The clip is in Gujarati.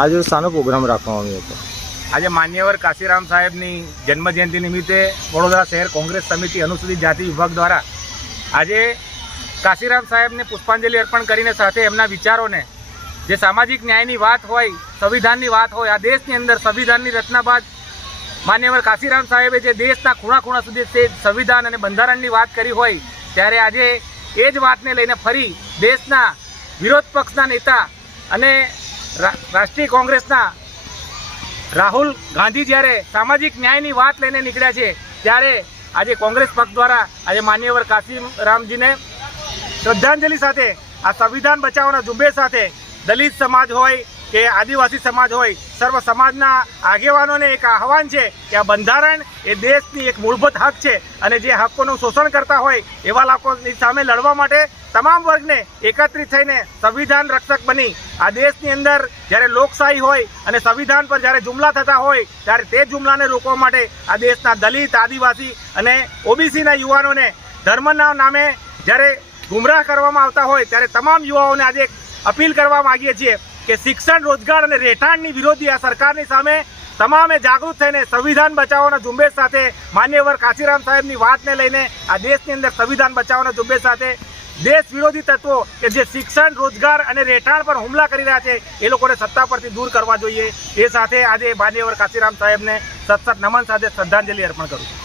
આજે શાનો પ્રોગ્રામ રાખવામાં આવ્યો હતો? આજે માન્યવર કાશીરામ સાહેબની જન્મજયંતિ નિમિત્તે વડોદરા શહેર કોંગ્રેસ સમિતિ અનુસૂચિત જાતિ વિભાગ દ્વારા આજે કાશીરામ સાહેબને પુષ્પાંજલિ અર્પણ કરીને સાથે એમના વિચારોને, જે સામાજિક ન્યાયની વાત હોય, સંવિધાનની વાત હોય, આ દેશની અંદર સંવિધાનની રચના બાદ માન્યવર કાશીરામ સાહેબે જે દેશના ખૂણા ખૂણા સુધી તે સંવિધાન અને બંધારણની વાત કરી હોય, ત્યારે આજે એ જ વાતને લઈને ફરી દેશના વિરોધ પક્ષના નેતા અને રાષ્ટ્રીય કોંગ્રેસના રાહુલ ગાંધી જ્યારે સામાજિક ન્યાયની વાત લઈને નીકળ્યા છે, ત્યારે આજે કોંગ્રેસ પક્ષ દ્વારા આજે માન્યવર કાશીરામજીને શ્રદ્ધાંજલિ સાથે આ સંવિધાન બચાવવાના ઝુંબેશ સાથે દલિત સમાજ હોય કે આદિવાસી સમાજ હોય, સર્વ સમાજના આગેવાનોને એક આહવાન છે કે આ બંધારણ એ દેશની એક મૂળભૂત હક છે અને જે હકોનું શોષણ કરતા હોય એવા લોકોની સામે લડવા માટે તમામ વર્ગને એકત્રિત થઈને સંવિધાન રક્ષક બની આ દેશની અંદર જ્યારે લોકશાહી હોય અને સંવિધાન પર જ્યારે જુમલા થતા હોય, ત્યારે તે જુમલાને રોકવા માટે આ દેશના દલિત, આદિવાસી અને ઓબીસીના યુવાનોને ધર્મના નામે જ્યારે ગુમરાહ કરવામાં આવતા હોય, ત્યારે તમામ યુવાઓને આજે અપીલ કરવા માગીએ છીએ કે શિક્ષણ, રોજગાર અને રહેઠાણની વિરોધી આ સરકારની સામે તમામે જાગૃત થઈને સંવિધાન બચાવવાના ઝુંબેશ સાથે માન્યવર કાશીરામ સાહેબની વાતને લઈને આ દેશની અંદર સંવિધાન બચાવવાના ઝુંબેશ સાથે દેશ વિરોધી તત્વો કે જે શિક્ષણ, રોજગાર અને રહેઠાણ પર હુમલા કરી રહ્યા છે એ લોકોને સત્તા પરથી દૂર કરવા જોઈએ. એ સાથે આજે માન્યવર કાશીરામ સાહેબને સતત નમન સાથે શ્રદ્ધાંજલિ અર્પણ કરું છું.